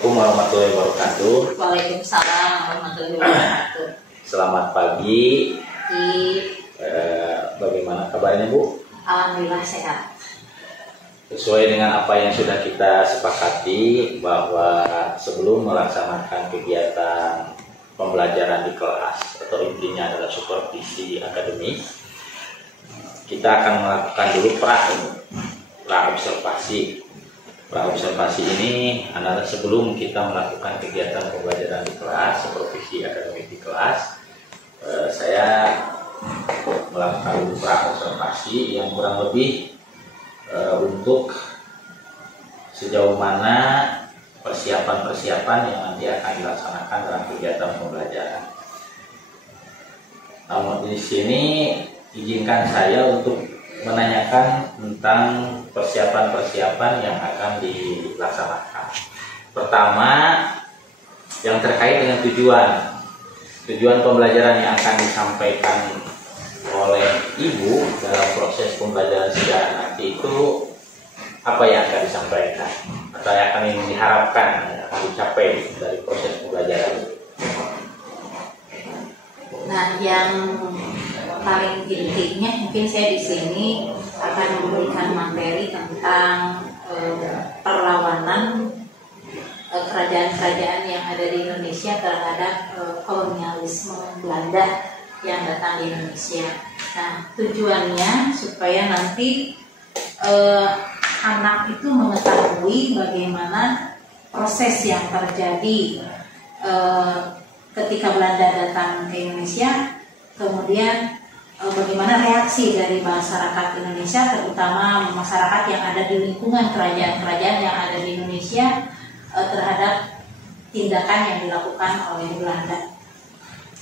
Assalamualaikum warahmatullahi wabarakatuh. Waalaikumsalam warahmatullahi wabarakatuh. Selamat pagi. Bagaimana kabarnya, Bu? Alhamdulillah sehat. Sesuai dengan apa yang sudah kita sepakati bahwa sebelum melaksanakan kegiatan pembelajaran di kelas atau intinya adalah supervisi akademik, kita akan melakukan dulu pra observasi. Pra-observasi ini adalah sebelum kita melakukan kegiatan pembelajaran di kelas, supervisi akademik di kelas, saya melakukan pra-observasi yang kurang lebih untuk sejauh mana persiapan-persiapan yang nanti akan dilaksanakan dalam kegiatan pembelajaran. Namun di sini izinkan saya untuk menanyakan tentang persiapan-persiapan yang akan dilaksanakan. Pertama, yang terkait dengan tujuan pembelajaran yang akan disampaikan oleh Ibu dalam proses pembelajaran sejarah nanti itu apa yang akan disampaikan atau yang akan diharapkan akan dicapai dari proses pembelajaran. Nah, yang paling intinya mungkin saya di sini akan memberikan materi tentang perlawanan kerajaan-kerajaan yang ada di Indonesia terhadap kolonialisme Belanda yang datang di Indonesia. Nah, tujuannya supaya nanti anak itu mengetahui bagaimana proses yang terjadi ketika Belanda datang ke Indonesia, kemudian bagaimana reaksi dari masyarakat Indonesia, terutama masyarakat yang ada di lingkungan kerajaan-kerajaan yang ada di Indonesia terhadap tindakan yang dilakukan oleh Belanda.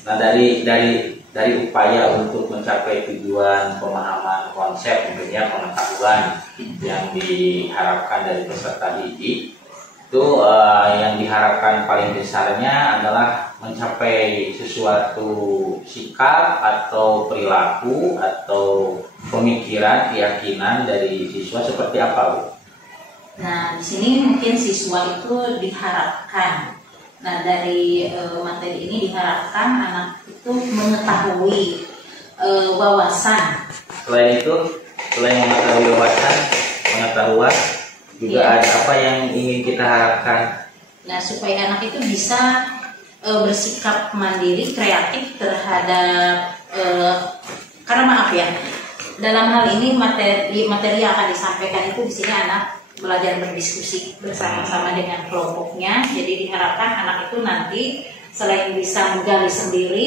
Nah, dari upaya untuk mencapai tujuan pemahaman konsep tentunya pengetahuan yang diharapkan dari peserta didik itu yang diharapkan paling besarnya adalah mencapai sesuatu sikap atau perilaku atau pemikiran, keyakinan dari siswa seperti apa, Bu? Nah, di sini mungkin siswa itu diharapkan. Nah, dari materi ini diharapkan anak itu mengetahui wawasan. Selain itu, selain mengetahui wawasan, pengetahuan, juga ada apa yang ingin kita harapkan? Nah, supaya anak itu bisa bersikap mandiri, kreatif terhadap karena maaf ya, dalam hal ini materi yang akan disampaikan itu di sini anak belajar berdiskusi bersama-sama dengan kelompoknya. Jadi diharapkan anak itu nanti selain bisa menggali sendiri,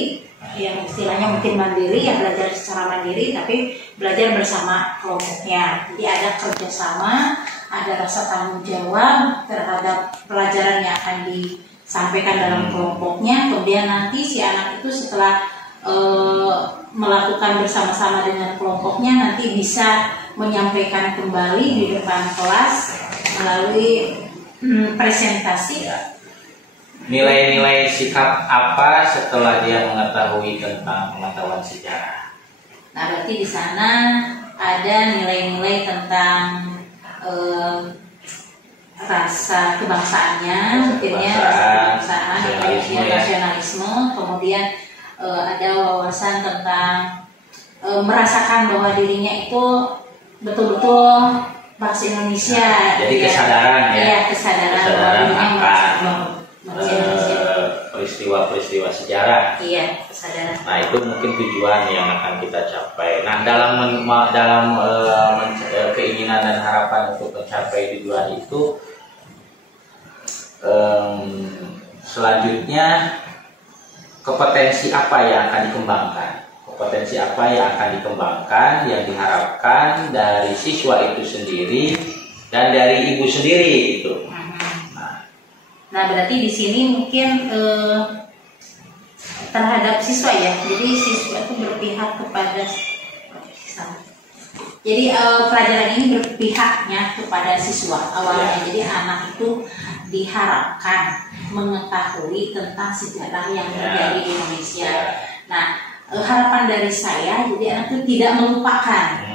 yang istilahnya mungkin mandiri, ya belajar secara mandiri, tapi belajar bersama kelompoknya. Jadi ada kerjasama, ada rasa tanggung jawab terhadap pelajaran yang akan disampaikan dalam kelompoknya. Kemudian nanti si anak itu setelah melakukan bersama-sama dengan kelompoknya nanti bisa menyampaikan kembali di depan kelas melalui presentasi. Nilai-nilai sikap apa setelah dia mengetahui tentang pengetahuan sejarah? Nah, berarti di sana ada nilai-nilai tentang rasa kebangsaannya, mungkinnya rasa kebangsaan, nasionalisme, kemudian ada wawasan tentang merasakan bahwa dirinya itu betul-betul bangsa Indonesia. Jadi kesadaran ya. Iya, kesadaran akan peristiwa-peristiwa sejarah. Iya, kesadaran. Nah, itu mungkin tujuan yang akan kita capai. Nah, dalam keinginan dan harapan untuk mencapai tujuan itu, selanjutnya kompetensi apa yang akan dikembangkan? Kompetensi apa yang akan dikembangkan yang diharapkan dari siswa itu sendiri dan dari ibu sendiri itu. Nah, berarti di sini mungkin terhadap siswa ya. Jadi siswa itu berpihak kepada pelajaran ini berpihaknya kepada siswa awalnya. Jadi anak itu diharapkan mengetahui tentang sejarah yang terjadi di Indonesia. Nah, harapan dari saya, jadi anak itu tidak melupakan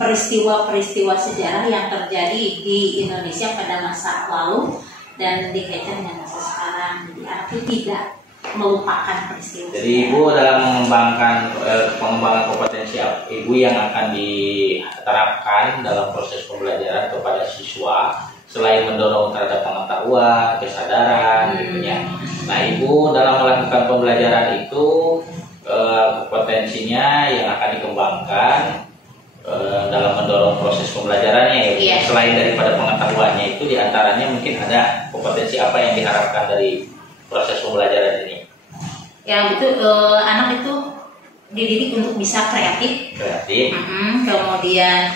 peristiwa-peristiwa sejarah yang terjadi di Indonesia pada masa lalu dan dikaitkan dengan masa sekarang. Jadi anak itu tidak melupakan peristiwa. Jadi ibu dalam mengembangkan pengembangan kompetensi ibu yang akan diterapkan dalam proses pembelajaran kepada siswa, selain mendorong terhadap pengetahuan, kesadaran, gitu ya. Nah, ibu dalam melakukan pembelajaran itu kompetensinya yang akan dikembangkan dalam mendorong proses pembelajarannya. Iya. Selain daripada pengetahuannya itu, diantaranya mungkin ada kompetensi apa yang diharapkan dari proses pembelajaran ini? Ya itu anak itu dididik untuk bisa kreatif. Kemudian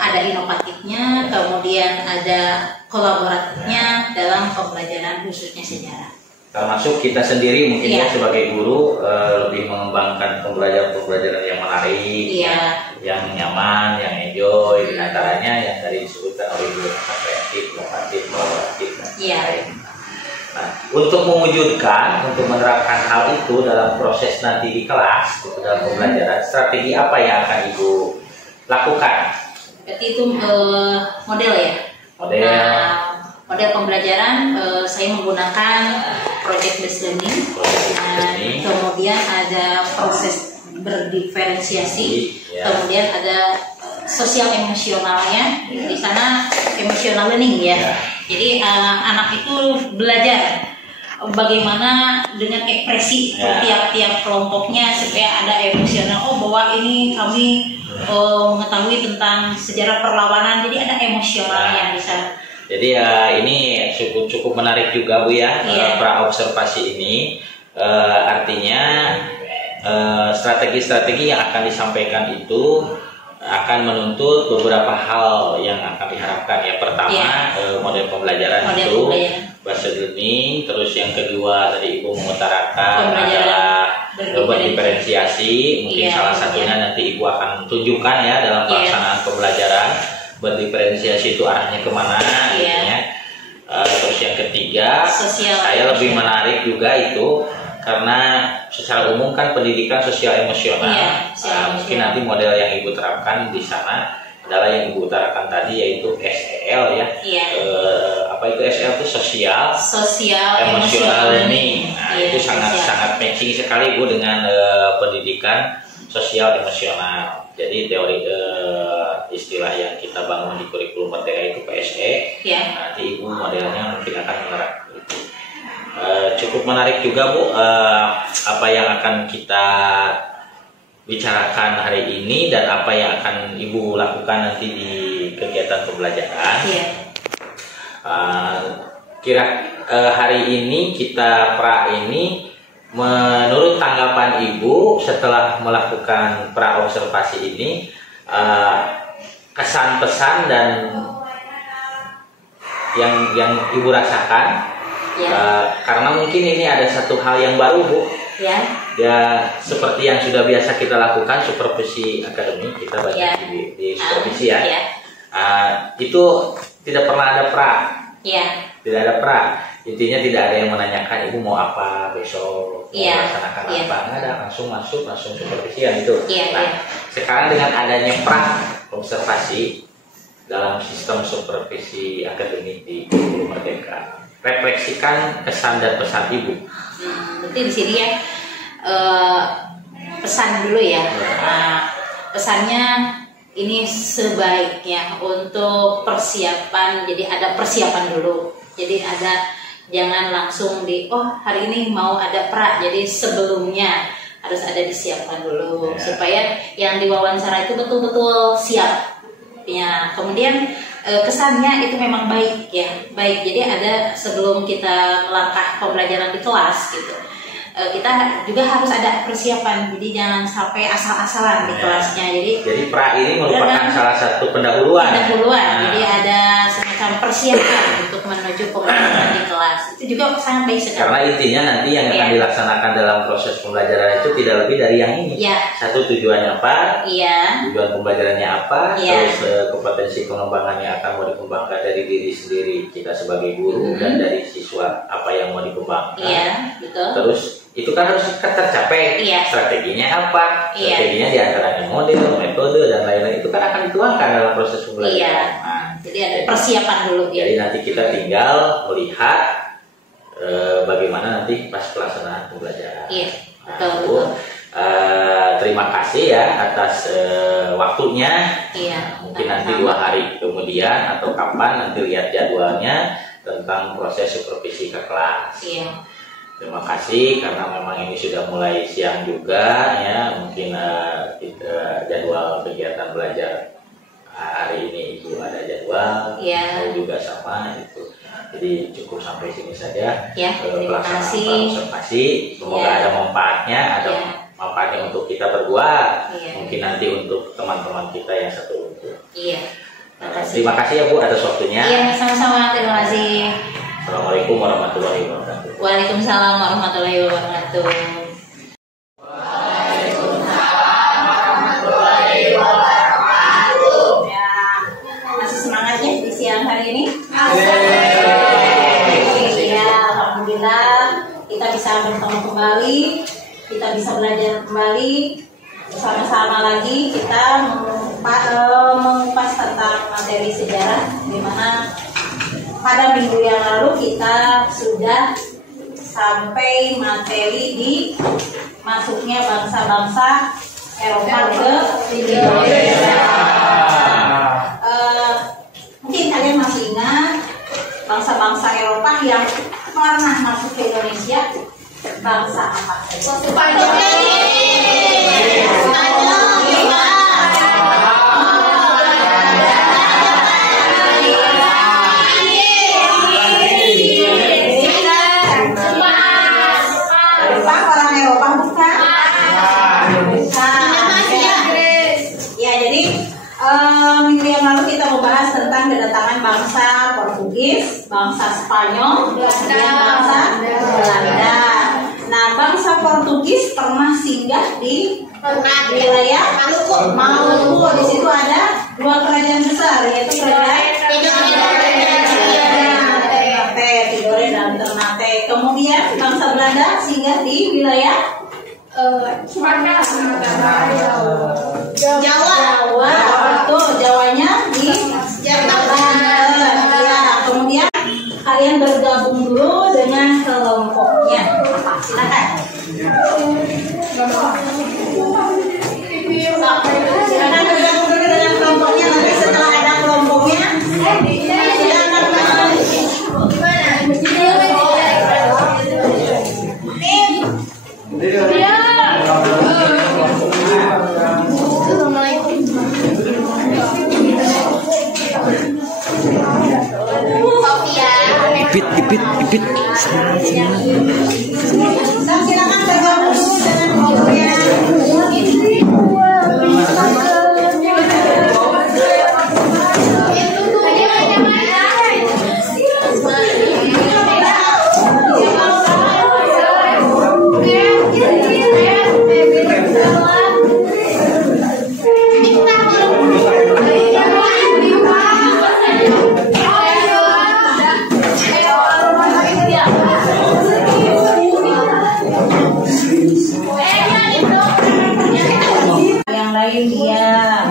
ada inovatifnya, kemudian ada kolaboratifnya dalam pembelajaran khususnya sejarah. Termasuk kita sendiri mungkin Iya. ya sebagai guru lebih mengembangkan pembelajaran yang menarik, Iya. yang nyaman, yang enjoy, antaranya yang tadi disebutkan oleh ibu, kreatif, inovatif, kolaboratif, dan Iya. lain. Nah, untuk mewujudkan, untuk menerapkan hal itu dalam proses nanti di kelas, dalam pembelajaran, strategi apa yang akan ibu lakukan? Berarti itu model ya. Model. Nah, model pembelajaran saya menggunakan project based learning. Kemudian ada proses berdiferensiasi. Ya. Kemudian ada sosial emosionalnya. Di sana emotional learning ya. Jadi anak itu belajar bagaimana dengan ekspresi tiap-tiap kelompoknya supaya ada emosional. Oh, bahwa ini kami mengetahui tentang sejarah perlawanan, jadi ada emosionalnya di sana. Jadi ini cukup menarik juga Bu ya, pra observasi ini artinya strategi-strategi yang akan disampaikan itu akan menuntut beberapa hal yang akan diharapkan ya. Pertama model pembelajaran itu based learning, terus yang kedua tadi Ibu mengutarakan adalah berdiferensiasi. Mungkin salah satunya nanti Ibu akan tunjukkan ya dalam pelaksanaan pembelajaran. Berdiferensiasi itu arahnya kemana gitu ya. Terus yang ketiga saya lebih menarik juga itu karena secara umum kan pendidikan sosial emosional. Mungkin nanti model yang Ibu terapkan di sana adalah yang Ibu utarakan tadi, yaitu SEL ya. Apa itu SEL itu sosial emotional learning. Nah, itu sangat matching sekali Bu dengan pendidikan sosial emosional. Jadi teori istilah yang kita bangun di kurikulum merdeka itu PSE. Nanti Ibu modelnya mungkin akan menerapkan itu. Cukup menarik juga Bu apa yang akan kita bicarakan hari ini dan apa yang akan Ibu lakukan nanti di kegiatan pembelajaran. Hari ini kita menurut tanggapan Ibu setelah melakukan pra observasi ini, kesan pesan dan yang Ibu rasakan. Karena mungkin ini ada satu hal yang baru Bu ya, seperti yang sudah biasa kita lakukan supervisi akademik, kita banyak di supervisi itu tidak pernah ada pra, tidak ada pra, intinya tidak ada yang menanyakan Ibu mau apa besok, mau melaksanakan apa, nggak ada, langsung masuk, langsung supervisian itu. Nah, sekarang dengan adanya pra observasi dalam sistem supervisi akademik di kurikulum merdeka, refleksikan kesan dan pesan Ibu. Berarti di sini ya pesan dulu ya. Pesannya ini sebaiknya untuk persiapan. Jadi ada persiapan dulu. Jadi jangan langsung hari ini mau ada pra. Jadi sebelumnya harus ada disiapkan dulu supaya yang diwawancara itu betul-betul siap. Ya, kemudian kesannya itu memang baik ya, baik. Jadi ada sebelum kita melangkah pembelajaran di kelas gitu, kita juga harus ada persiapan. Jadi jangan sampai asal-asalan di kelasnya. Jadi pra ini merupakan salah satu pendahuluan. Jadi ada semacam persiapan untuk menuju pembelajaran di kelas. Itu juga sangat baik sekali. Karena intinya nanti yang akan dilaksanakan dalam proses pembelajaran itu tidak lebih dari yang ini. Satu, tujuannya apa? Tujuan pembelajarannya apa? Terus kompetensi pengembangannya akan mau dikembangkan dari diri sendiri kita sebagai guru dan dari siswa apa yang mau dikembangkan. Betul. Terus itu kan harus tercapai. Strateginya apa? Strateginya diantaranya model, metode dan lain-lain itu kan akan dituangkan dalam proses pembelajaran. Jadi ada persiapan dulu ya. Jadi nanti kita tinggal melihat bagaimana nanti pas pelaksanaan pembelajaran. Iya, Nah, betul. terima kasih ya atas waktunya. Iya. Mungkin nanti 2 hari kemudian atau kapan nanti lihat jadwalnya tentang proses supervisi ke kelas. Iya. Terima kasih karena memang ini sudah mulai siang juga ya. Mungkin jadwal kegiatan belajar hari ini Ibu ada jadwal, Iya. saya juga sama itu. Jadi cukup sampai sini saja. Ya, terima kasih. Observasi. Semoga Ya. ada manfaatnya, ada Ya. manfaatnya untuk kita berdua. Iya. Mungkin nanti untuk teman-teman kita yang satu untuk. Iya. Terima kasih ya Bu atas waktunya. Iya, sama-sama. Terima kasih. Assalamualaikum warahmatullahi wabarakatuh. Waalaikumsalam warahmatullahi wabarakatuh. Ya, masih semangat ya di siang hari ini? Iya, alhamdulillah kita bisa bertemu kembali, kita bisa belajar kembali bersama-sama lagi. Kita mengupas tentang materi sejarah, di mana pada minggu yang lalu kita sudah sampai materi di masuknya bangsa-bangsa Eropa ke Indonesia. Mungkin kalian masih ingat bangsa-bangsa Eropa yang pernah masuk ke Indonesia, bangsa apa saja? Orang Eropa bukan? Ya, jadi minggu yang lalu kita membahas tentang kedatangan bangsa Portugis, bangsa Spanyol, dan bangsa Belanda. Nah, bangsa Portugis pernah singgah di wilayah Maluku. Di situ ada 2 kerajaan besar, yaitu kerajaan Tidore dan Ternate. Kemudian bangsa Belanda singgah di wilayah Jawa. Betul, Jawanya di Banten. Ya, kemudian kalian bergabung dulu dengan kelompoknya. Silakan. Silakan bergabung dulu dengan kelompoknya. Nanti setelah ada kelompoknya, silakan Ipit. silakan bergabung dulu dengan kelompoknya. Yang lain diam.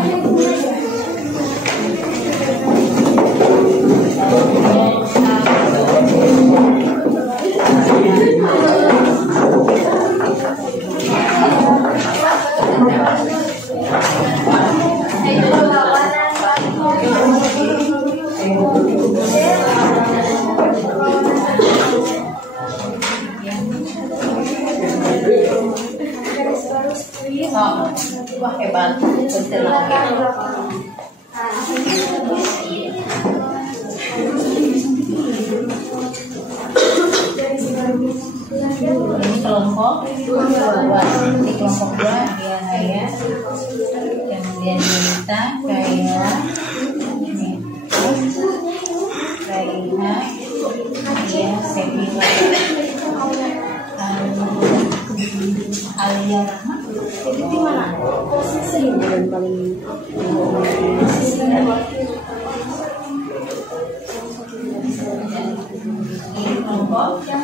Wah, hebat. Betul. Ini kelompok 2. Di kelompok 2 dia saya, kemudian Yunita, Kaya, Raina, dia Sepira, Alia Rahma. Jadi di mana? Posisi yang paling Ini kelompok yang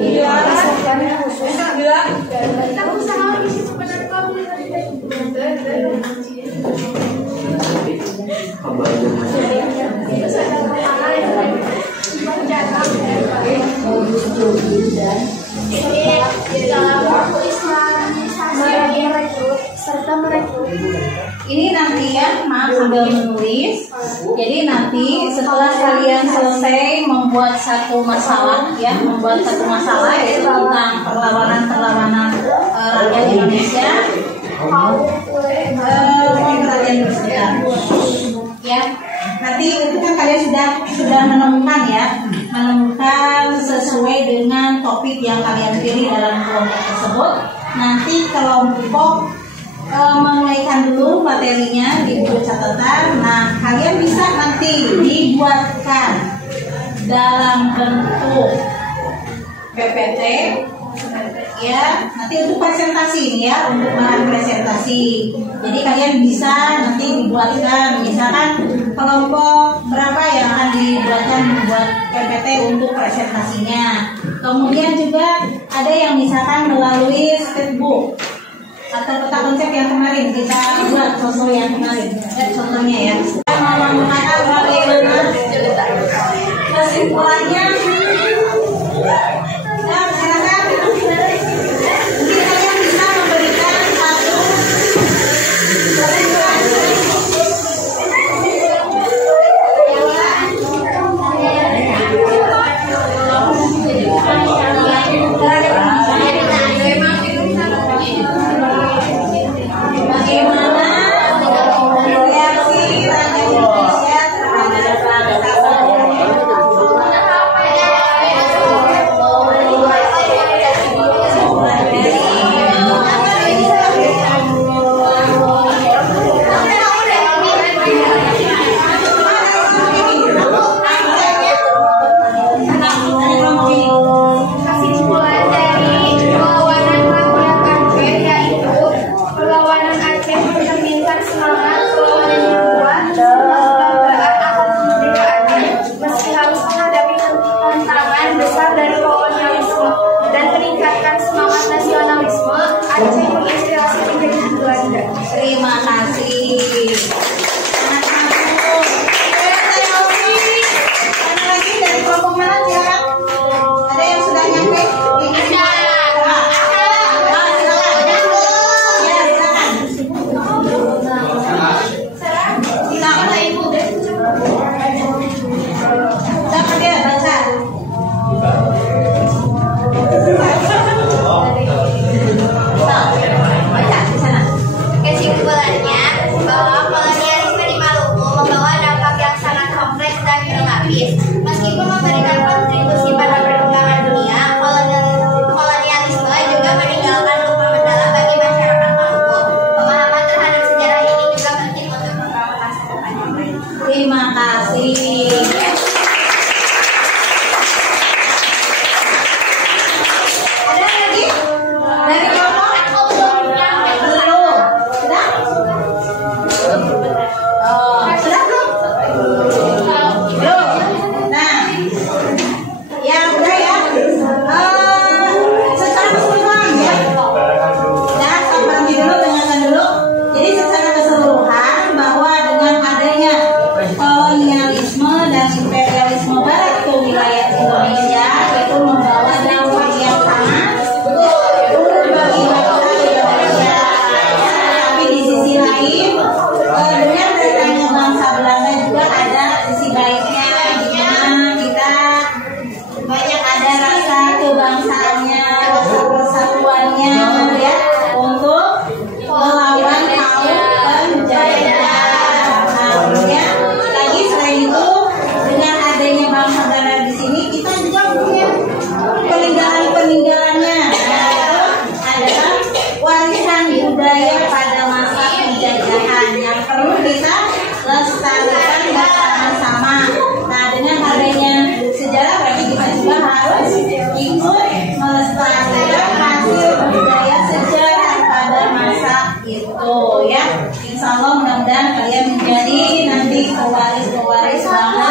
Iya. dalam islamisasi merekrut serta merekrut. Ini nanti ya, maaf sambil menulis. Jadi nanti setelah kalian selesai membuat satu masalah ya, membuat satu masalah yaitu tentang perlawanan rakyat Indonesia. Perhatian dulu sebentar. Ya, nanti itu kan kalian sudah menemukan sesuai dengan topik yang kalian pilih dalam kelompok tersebut. Nanti kelompok menguraikan dulu materinya di buku catatan. Nah, kalian bisa nanti dibuatkan dalam bentuk PPT ya, nanti untuk presentasi ini ya, untuk bahan presentasi. Jadi kalian bisa nanti dibuatkan, misalkan kelompok berapa yang akan dibuatkan membuat PPT untuk presentasinya. Kemudian juga ada yang misalkan melalui sketchbook atau peta konsep yang kemarin kita buat, contoh yang kemarin, contohnya ya. Mengatakan bagaimana kesimpulannya. Nah, silakan. Mungkin kalian bisa memberikan satu kesimpulan. Terima kasih. Ada lagi dari kelompok mana silakan? Ada yang sudah nyampe? Silakan Ibu. Siapa dia baca? Kesimpulannya bahwa kolonialisme di Maluku membawa dampak yang sangat kompleks dan berlapis. Meskipun memberikan kontribusi pada perkembangan dunia, kolonialisme juga meninggalkan luka mendalam bagi masyarakat Maluku. Pemahaman terhadap sejarah ini juga penting untuk membangun masa depan yang baik. Terima kasih. Ada lagi dari kelompok? Sudah belum? Belum. Nah, ya udah ya. Secara keseluruhan ya. Ya, sampai dulu, dengarkan dulu. Jadi secara keseluruhan bahwa dengan adanya kolonialisme dan imperialisme barat ke wilayah Indonesia itu membawa dampak yang sangat buruk bagi bangsa Indonesia. Tapi di sisi lain, dengan datangnya bangsa Belanda juga ada sisi baiknya, di mana kita banyak ada rasa kebangsaannya, rasa persatuannya ya, untuk melawan kaum penjajah. Nah, kemudian lagi selain itu, dengan adanya bangsa Belanda di sini, kita juga punya peninggalan-peninggalannya. Nah, itu adalah warisan budaya pada masa penjajahan yang perlu kita lestarikan bersama-sama. Nah, dengan adanya sejarah berarti kita juga harus ikut melestarikan hasil budaya sejarah pada masa itu ya. Insya Allah mudah-mudahan kalian menjadi nanti pewaris-pewaris bangsa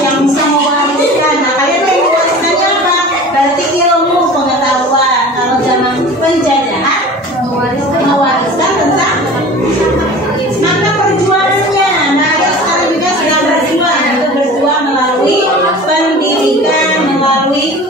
yang bisa mewariskan. Nah, kalian yang mewariskannya apa? Berarti ilmu pengetahuan. Kalau zaman penjajahan mewariskan tentang maka perjuangannya. Nah, sekarang juga sedang berjuang melalui pendidikan, melalui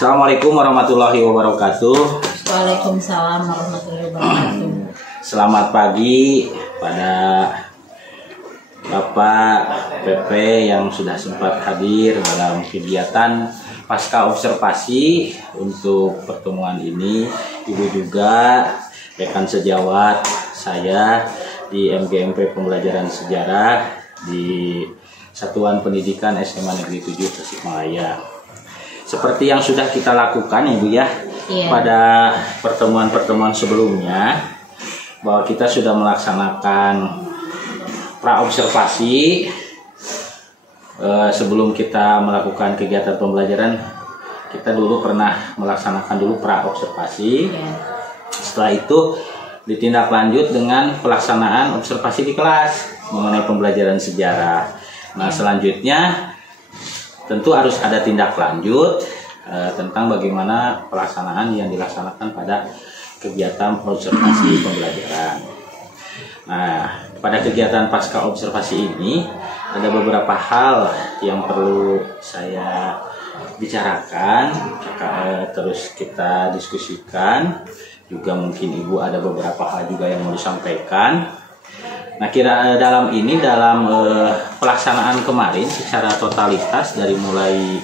Assalamualaikum warahmatullahi wabarakatuh. Waalaikumsalam warahmatullahi wabarakatuh. Selamat pagi pada Bapak PP yang sudah sempat hadir dalam kegiatan pasca observasi untuk pertemuan ini. Ibu juga rekan sejawat saya di MGMP Pembelajaran Sejarah di Satuan Pendidikan SMA Negeri 7 Tasikmalaya. Seperti yang sudah kita lakukan Ibu ya, pada pertemuan-pertemuan sebelumnya, bahwa kita sudah melaksanakan pra-observasi. Sebelum kita melakukan kegiatan pembelajaran, kita dulu pernah melaksanakan dulu pra-observasi. Setelah itu ditindaklanjut dengan pelaksanaan observasi di kelas mengenai pembelajaran sejarah. Nah, selanjutnya tentu harus ada tindak lanjut tentang bagaimana pelaksanaan yang dilaksanakan pada kegiatan observasi pembelajaran. Nah, pada kegiatan pasca observasi ini ada beberapa hal yang perlu saya bicarakan, terus kita diskusikan. Juga mungkin Ibu ada beberapa hal juga yang mau disampaikan. Nah, dalam pelaksanaan kemarin secara totalitas dari mulai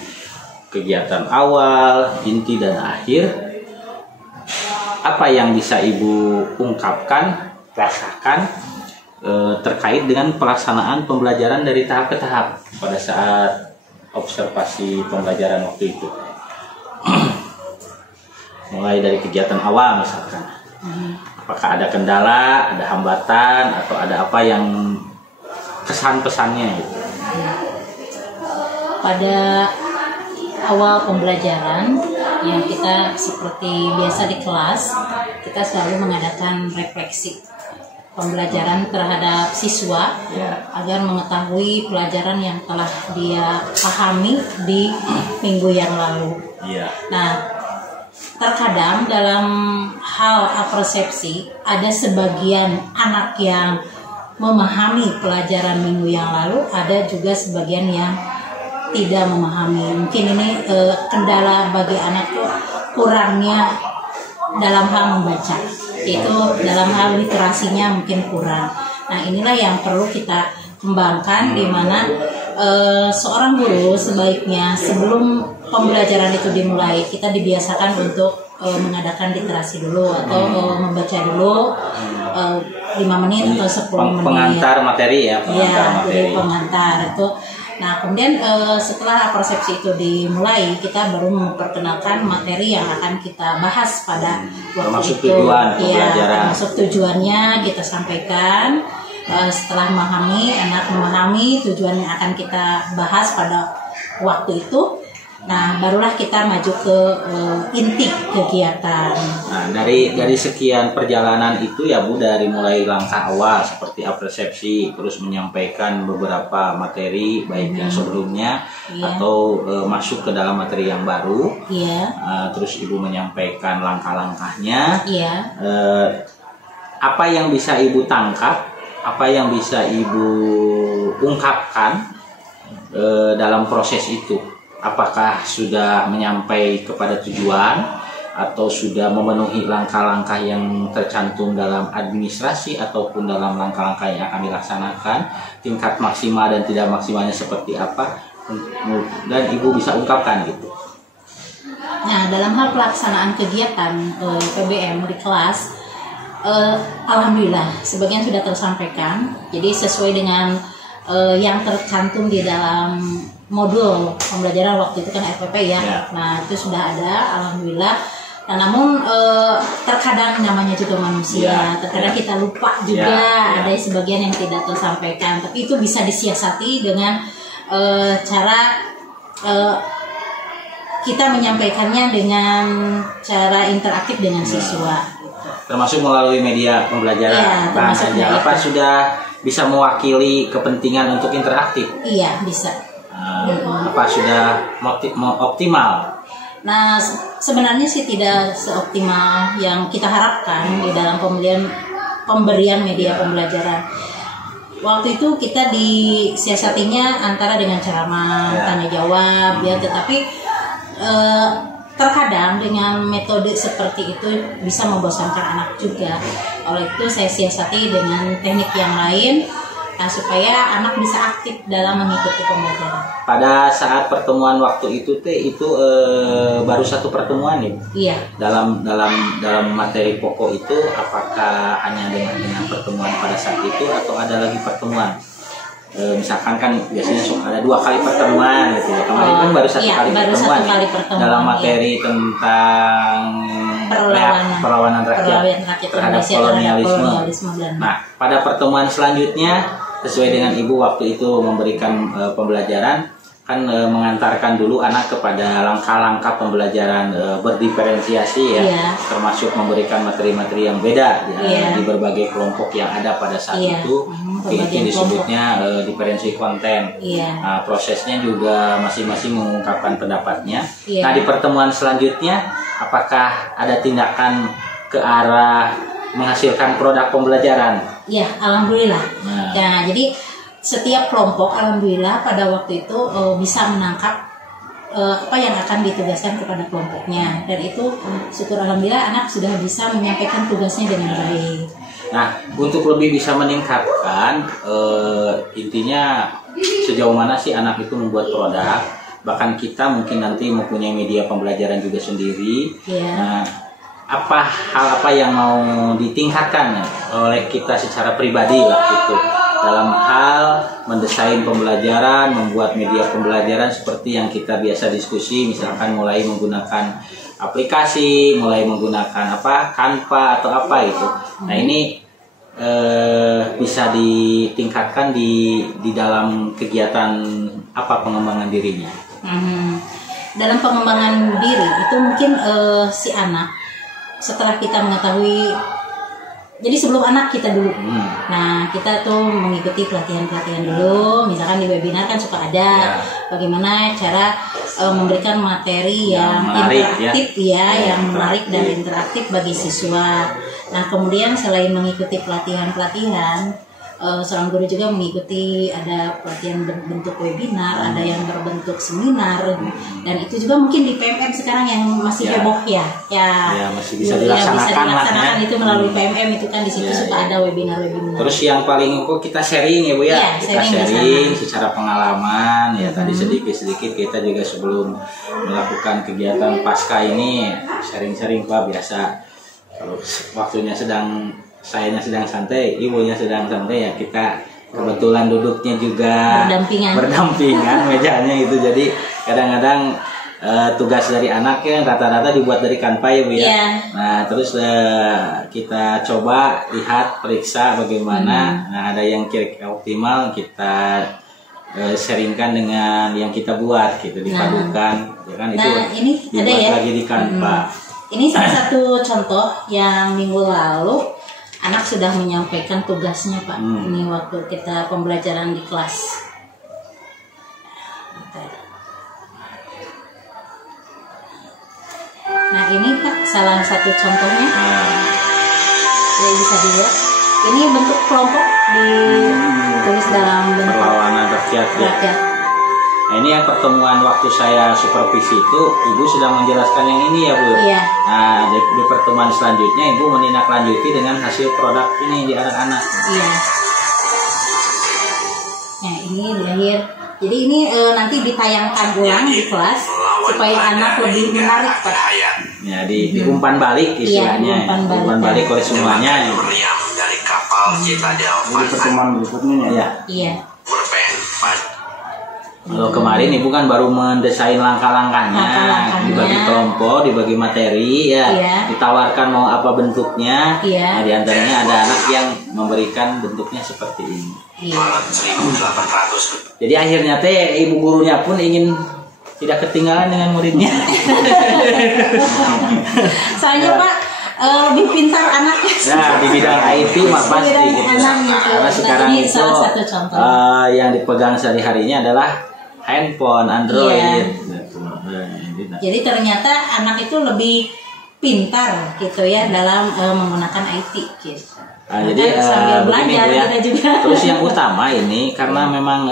kegiatan awal, inti dan akhir, apa yang bisa Ibu ungkapkan, rasakan terkait dengan pelaksanaan pembelajaran dari tahap ke tahap pada saat observasi pembelajaran waktu itu? Mulai dari kegiatan awal misalkan, apakah ada kendala, ada hambatan, atau ada apa yang kesan-pesannya gitu? Pada awal pembelajaran yang kita seperti biasa di kelas, kita selalu mengadakan refleksi pembelajaran terhadap siswa agar mengetahui pelajaran yang telah dia pahami di minggu yang lalu. Nah, terkadang dalam hal persepsi ada sebagian anak yang memahami pelajaran minggu yang lalu, ada juga sebagian yang tidak memahami. Mungkin ini kendala bagi anak itu kurangnya dalam hal membaca, itu dalam hal literasinya mungkin kurang. Nah, inilah yang perlu kita kembangkan, di mana seorang guru sebaiknya sebelum pembelajaran itu dimulai, kita dibiasakan untuk mengadakan literasi dulu atau membaca dulu 5 menit atau 10 menit. Pengantar materi ya, pengantar itu. Nah, kemudian setelah persepsi itu dimulai, kita baru memperkenalkan materi yang akan kita bahas pada waktu itu. Tujuan pembelajaran. Termasuk tujuannya kita sampaikan. Setelah anak memahami tujuan yang akan kita bahas pada waktu itu, nah barulah kita maju ke inti kegiatan. Nah, dari sekian perjalanan itu ya Bu, dari mulai langkah awal seperti persepsi, terus menyampaikan beberapa materi baik yang sebelumnya atau masuk ke dalam materi yang baru. Terus Ibu menyampaikan langkah-langkahnya. Apa yang bisa Ibu tangkap, apa yang bisa Ibu ungkapkan dalam proses itu? Apakah sudah menyampai kepada tujuan atau sudah memenuhi langkah-langkah yang tercantum dalam administrasi ataupun dalam langkah-langkah yang akan dilaksanakan, tingkat maksimal dan tidak maksimalnya seperti apa, dan Ibu bisa ungkapkan gitu. Nah, dalam hal pelaksanaan kegiatan PBM di kelas, alhamdulillah sebagian sudah tersampaikan. Jadi sesuai dengan yang tercantum di dalam modul pembelajaran waktu itu kan FPP ya. Nah, itu sudah ada, alhamdulillah. Nah, namun terkadang namanya juga manusia, terkadang kita lupa juga, ada sebagian yang tidak tersampaikan. Tapi itu bisa disiasati dengan cara kita menyampaikannya dengan cara interaktif dengan siswa. Termasuk melalui media pembelajaran. Apa sudah bisa mewakili kepentingan untuk interaktif? Iya, bisa. Apa sudah optimal? Nah, sebenarnya sih tidak seoptimal yang kita harapkan di dalam pemberian media pembelajaran. Waktu itu kita disiasatinya antara dengan ceramah, tanya jawab, tetapi terkadang dengan metode seperti itu bisa membosankan anak juga. Oleh itu saya siasati dengan teknik yang lain supaya anak bisa aktif dalam mengikuti pembelajaran. Pada saat pertemuan waktu itu baru satu pertemuan nih. Iya. Dalam materi pokok itu apakah hanya dengan pertemuan pada saat itu atau ada lagi pertemuan? Misalkan kan biasanya ada 2 kali pertemuan gitu ya. Kemarin kan baru satu kali pertemuan dalam materi tentang perlawanan rakyat terhadap kolonialisme. Nah, pada pertemuan selanjutnya sesuai dengan Ibu waktu itu memberikan pembelajaran kan mengantarkan dulu anak kepada langkah-langkah pembelajaran berdiferensiasi ya, termasuk memberikan materi-materi yang beda di berbagai kelompok yang ada pada saat itu. Itu disebutnya diferensi konten. Nah, prosesnya juga masing-masing mengungkapkan pendapatnya. Nah, di pertemuan selanjutnya apakah ada tindakan ke arah menghasilkan produk pembelajaran? Iya, alhamdulillah. Ya, jadi setiap kelompok alhamdulillah pada waktu itu bisa menangkap apa yang akan ditugaskan kepada kelompoknya, dan itu syukur alhamdulillah anak sudah bisa menyampaikan tugasnya dengan baik. Nah, untuk lebih bisa meningkatkan intinya sejauh mana sih anak itu membuat produk, bahkan kita mungkin nanti mempunyai media pembelajaran juga sendiri. Nah, hal apa yang mau ditingkatkan oleh kita secara pribadi lah gitu dalam hal mendesain pembelajaran, membuat media pembelajaran seperti yang kita biasa diskusi, misalkan mulai menggunakan aplikasi, mulai menggunakan Canva atau apa itu. Nah, ini bisa ditingkatkan di dalam kegiatan apa pengembangan dirinya. Dalam pengembangan diri itu mungkin si anak setelah kita mengetahui, jadi sebelum anak kita dulu. Nah, kita tuh mengikuti pelatihan-pelatihan dulu. Misalkan di webinar kan suka ada bagaimana cara memberikan materi yang interaktif yang menarik dan interaktif bagi siswa. Nah, kemudian selain mengikuti pelatihan-pelatihan, seorang guru juga mengikuti ada pelatihan berbentuk webinar, ada yang berbentuk seminar, dan itu juga mungkin di PMM sekarang yang masih heboh ya masih bisa dilaksanakan itu melalui PMM itu kan di situ suka ada webinar. Terus yang paling kita sharing ya Bu ya, kita sharing secara pengalaman ya. Tadi sedikit kita juga sebelum melakukan kegiatan pasca ini sharing-sharing Pak, biasa kalau waktunya sayanya sedang santai, ibunya sedang santai ya, kita kebetulan duduknya juga berdampingan mejanya itu. Jadi kadang-kadang tugas dari anaknya rata-rata dibuat dari Canva ya Bu ya. Nah, terus kita coba lihat, periksa bagaimana. Nah, ada yang kira-kira optimal kita sharingkan dengan yang kita buat gitu, dipadukan ya kan. Itu ini dibuat ada lagi di Canva. Ini salah satu contoh yang minggu lalu anak sudah menyampaikan tugasnya Pak. Ini waktu kita pembelajaran di kelas. Nah, ini Pak salah satu contohnya. Ya, bisa dilihat. Ini bentuk kelompok ditulis dalam bentuk perlawanan rakyat. Nah, ini yang pertemuan waktu saya supervisi itu Ibu sedang menjelaskan yang ini ya Bu. Nah, di pertemuan selanjutnya Ibu menindaklanjuti dengan hasil produk ini di anak-anak. Nah, ini di akhir. Jadi ini nanti ditayangkan ulang di kelas supaya anak lebih menarik Pak. Ya, diumpan balik istilahnya. Umpan balik oleh semuanya. Dari kapal kita di pertemuan berikutnya ya. Kalau kemarin Ibu kan baru mendesain langkah-langkahnya, dibagi kelompok, dibagi materi ditawarkan mau apa bentuknya. Nah, diantaranya ada anak yang memberikan bentuknya seperti ini. Jadi akhirnya Ibu gurunya pun ingin tidak ketinggalan dengan muridnya. Soalnya Pak lebih pintar anaknya. Nah, di bidang IT mah pasti gitu. Karena sekarang itu salah satu contoh. Yang dipegang sehari-harinya adalah handphone, Android. Jadi ternyata anak itu lebih pintar gitu ya dalam menggunakan IT gitu. Nah, jadi sambil belajar begini, Bu, ya. kita juga. Terus yang utama ini karena memang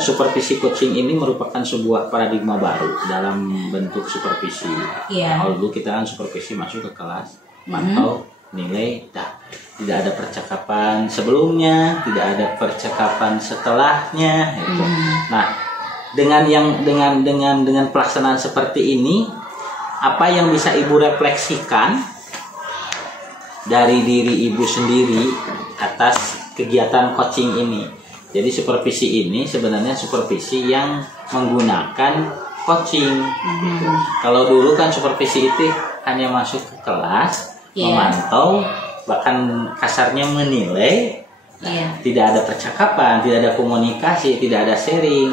supervisi coaching ini merupakan sebuah paradigma baru dalam bentuk supervisi. Iya. Kalau dulu kita kan supervisi masuk ke kelas, mantau nilai, tidak ada percakapan sebelumnya, tidak ada percakapan setelahnya. Gitu. Nah, dengan pelaksanaan seperti ini, apa yang bisa Ibu refleksikan dari diri Ibu sendiri atas kegiatan coaching ini? Jadi supervisi ini sebenarnya supervisi yang menggunakan coaching. Kalau dulu kan supervisi itu hanya masuk ke kelas, memantau, bahkan kasarnya menilai, tidak ada percakapan, tidak ada komunikasi, tidak ada sharing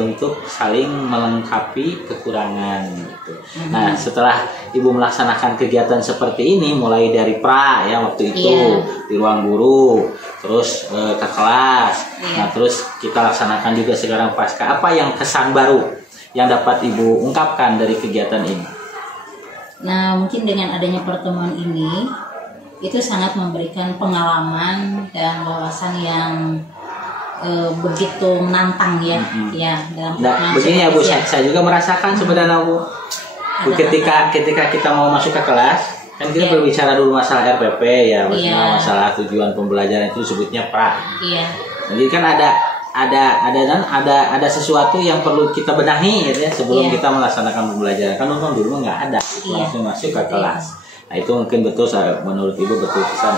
untuk saling melengkapi kekurangan gitu. Nah, setelah Ibu melaksanakan kegiatan seperti ini mulai dari pra ya waktu itu di ruang guru, terus ke kelas. Nah, terus kita laksanakan juga sekarang pasca. Apa yang kesan baru yang dapat Ibu ungkapkan dari kegiatan ini? Nah, mungkin dengan adanya pertemuan ini itu sangat memberikan pengalaman dan wawasan yang begitu menantang ya, ya dalam begini ya Bu, saya juga merasakan sebenarnya Bu, ketika kita mau masuk ke kelas kan kita berbicara dulu masalah RPP ya, masalah tujuan pembelajaran itu sebutnya pra. Jadi kan ada sesuatu yang perlu kita benahi gitu ya sebelum kita melaksanakan pembelajaran. Kan dulu nggak ada, langsung masuk ke kelas. Nah, itu mungkin betul menurut Ibu betul pesan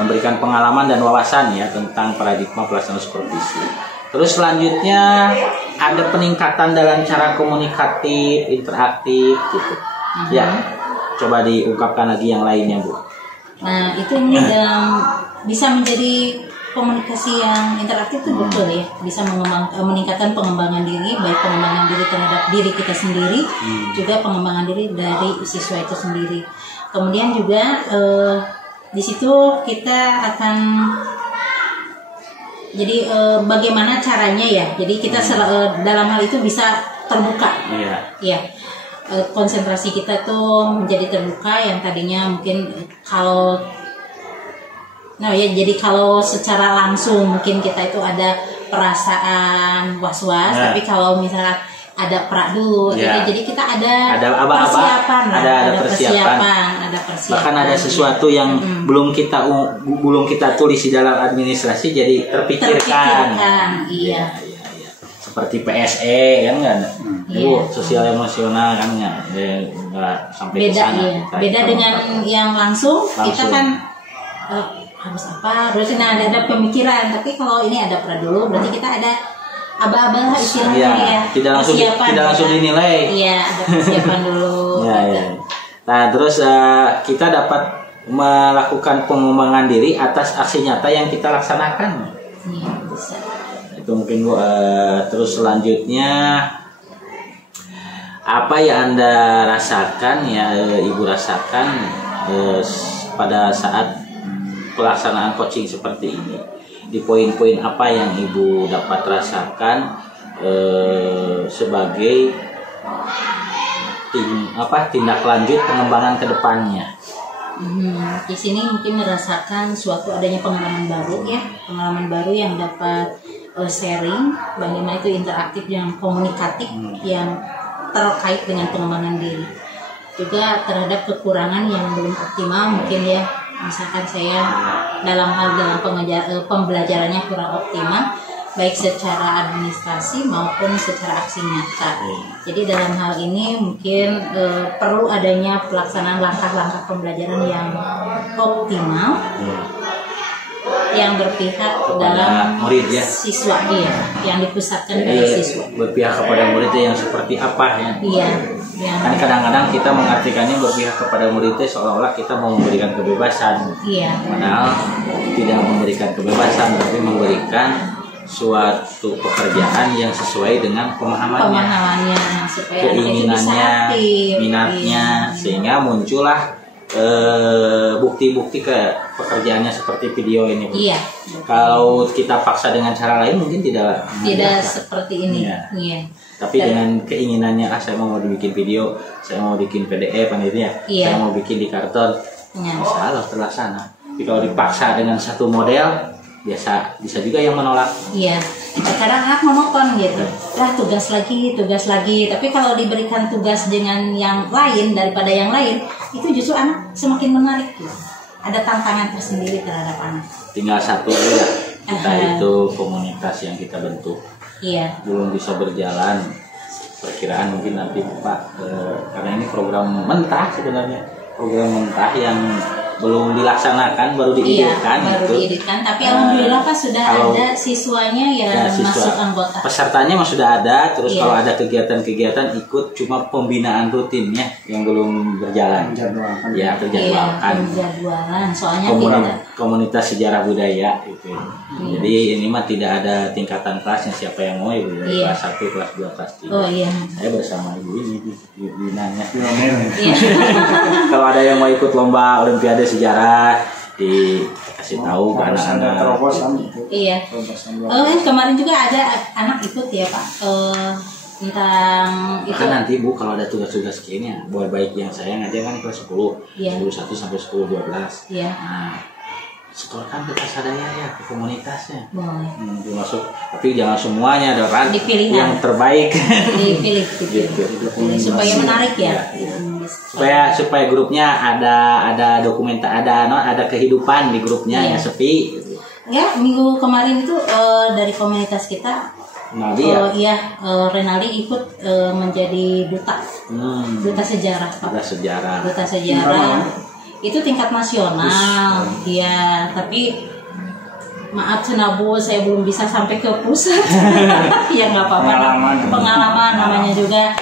memberikan pengalaman dan wawasan ya tentang paradigma pelaksanaan supervisi. Terus selanjutnya ada peningkatan dalam cara komunikatif, interaktif gitu. Ya, coba diungkapkan lagi yang lainnya Bu. Nah, itu dalam bisa menjadi komunikasi yang interaktif itu betul ya, bisa meningkatkan pengembangan diri, baik pengembangan diri terhadap diri kita sendiri, juga pengembangan diri dari siswa itu sendiri. Kemudian juga di situ kita akan jadi bagaimana caranya ya, jadi kita dalam hal itu bisa terbuka, konsentrasi kita tuh menjadi terbuka yang tadinya mungkin jadi kalau secara langsung mungkin kita itu ada perasaan was-was, tapi kalau misalnya ada pra dulu, jadi kita ada persiapan, ada persiapan. Bahkan ada sesuatu yang belum kita tulis di dalam administrasi jadi terpikirkan. Iya. Seperti PSE kan Bu, sosial emosional kan nggak sampai ke sana. Beda dengan yang langsung. Kita kan harus apa, harus ada pemikiran, tapi kalau ini ada pra dulu berarti kita ada aba-aba lah istilahnya tidak langsung dinilai. Iya, ada persiapan dulu. Nah, terus kita dapat melakukan pengembangan diri atas aksi nyata yang kita laksanakan. Iya, bisa. Itu mungkin Bu. Terus selanjutnya apa yang Anda rasakan ya, Ibu rasakan pada saat pelaksanaan coaching seperti ini? Di poin-poin apa yang Ibu dapat rasakan sebagai tindak lanjut pengembangan ke depannya? Di sini mungkin merasakan suatu adanya pengalaman baru yang dapat sharing, bagaimana itu interaktif dan komunikatif yang terkait dengan pengembangan diri. Juga terhadap kekurangan yang belum optimal mungkin ya. Misalkan saya dalam pembelajarannya kurang optimal, baik secara administrasi maupun secara aksi nyata. Jadi dalam hal ini mungkin perlu adanya pelaksanaan langkah-langkah pembelajaran yang optimal, yang berpihak dalam murid ya, siswa yang dipusatkan pada siswa. Berpihak kepada muridnya yang seperti apa ya? Kan kadang-kadang kita mengartikannya berpihak kepada muridnya seolah-olah kita mau memberikan kebebasan. Padahal tidak memberikan kebebasan, tapi memberikan suatu pekerjaan yang sesuai dengan pemahamannya, keinginannya, minatnya, sehingga muncullah bukti-bukti ke pekerjaannya seperti video ini. Kalau kita paksa dengan cara lain mungkin tidak seperti ini. Tapi dengan keinginannya saya mau dibikin video, saya mau bikin PDF ya, Iya. saya mau bikin di karton, Ya. insya Allah terlaksana. Tapi kalau dipaksa dengan satu model, bisa juga yang menolak. Iya, kadang anak monoton gitu. Lah tugas lagi. Tapi kalau diberikan tugas dengan yang lain daripada yang lain, itu justru anak semakin menarik gitu. Ada tantangan tersendiri terhadap anak. Tinggal satu aja, kita itu komunitas yang kita bentuk. Iya. Belum bisa berjalan, perkiraan mungkin nanti Pak, karena ini program mentah sebenarnya, program mentah yang belum dilaksanakan, baru diiditkan. Iya, baru diiditkan. Tapi alhamdulillah Pak sudah ada siswanya yang masuk anggota. Pesertanya mah sudah ada. Terus Iya. kalau ada kegiatan-kegiatan ikut, cuma pembinaan rutinnya yang belum berjalan. Ya, terjadwalkan. Penjadwalan. Soalnya Komunitas sejarah budaya gitu. Jadi ini mah tidak ada tingkatan kelasnya, siapa yang mau ibu, kelas 1, kelas 2, kelas 3. Oh iya. Saya bersama ibu ini binanya. Iya. Kalau ada yang mau ikut lomba olimpiade sejarah, dikasih tahu ke anak-anak. Iya. Kemarin juga ada anak ikut ya Pak. Tentang itu. Bahkan nanti Bu kalau ada tugas-tugas kayaknya, baik yang saya ngajar kan kelas 10, Iya. 11 sampai 10, 12. Iya. Nah, sekolahkan ke Kasadaya ya, ke komunitasnya. Boleh. Masuk, tapi jangan semuanya, ada kan Dipilih yang terbaik. Dipilih. Supaya menarik ya. Supaya grupnya ada ada kehidupan di grupnya, Iya. yang sepi. Ya, minggu kemarin itu dari komunitas kita Nabi ya. iya, Renaldi ikut menjadi duta sejarah Pak. Duta sejarah itu tingkat nasional. Iya, tapi maaf Senabu, saya belum bisa sampai ke pusat. Ya nggak apa-apa. Pengalaman namanya juga.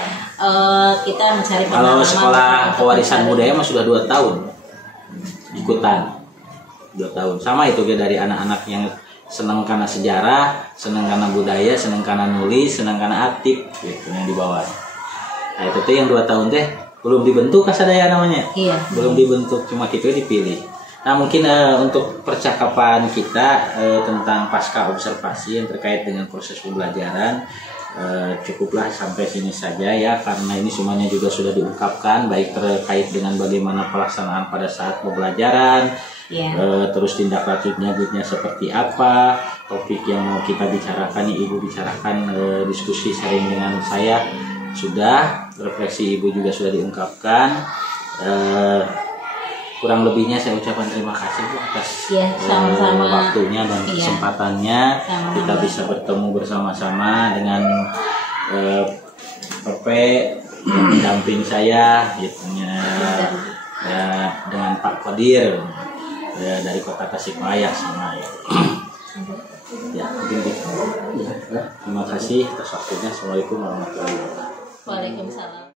Kita mencari pengalaman. Kalau sekolah pewarisan budaya mah sudah 2 tahun ikutan. 2 tahun. Sama itu dari anak-anak yang senang karena sejarah, senang karena budaya, senang karena nulis, senang karena aktif gitu yang dibawa. Nah itu tuh yang 2 tahun teh belum dibentuk Kasadaya namanya. Iya. Belum dibentuk, cuma kita dipilih. Nah mungkin untuk percakapan kita tentang pasca observasi yang terkait dengan proses pembelajaran cukuplah sampai sini saja ya, karena ini semuanya juga sudah diungkapkan, baik terkait dengan bagaimana pelaksanaan pada saat pembelajaran, terus tindak lanjutnya seperti apa, topik yang mau kita bicarakan, Ibu bicarakan, diskusi sharing dengan saya sudah, refleksi Ibu juga sudah diungkapkan. Kurang lebihnya saya ucapkan terima kasih Bu atas sama-sama. waktunya dan kesempatannya. Sama-sama. Kita bisa bertemu bersama-sama dengan Pepe yang mendamping saya gitu ya, dengan Pak Kodir dari Kota Tasikmalaya sama ya. Ya, mungkin gitu. Terima kasih atas waktunya. Assalamualaikum warahmatullahi wabarakatuh. Waalaikumsalam.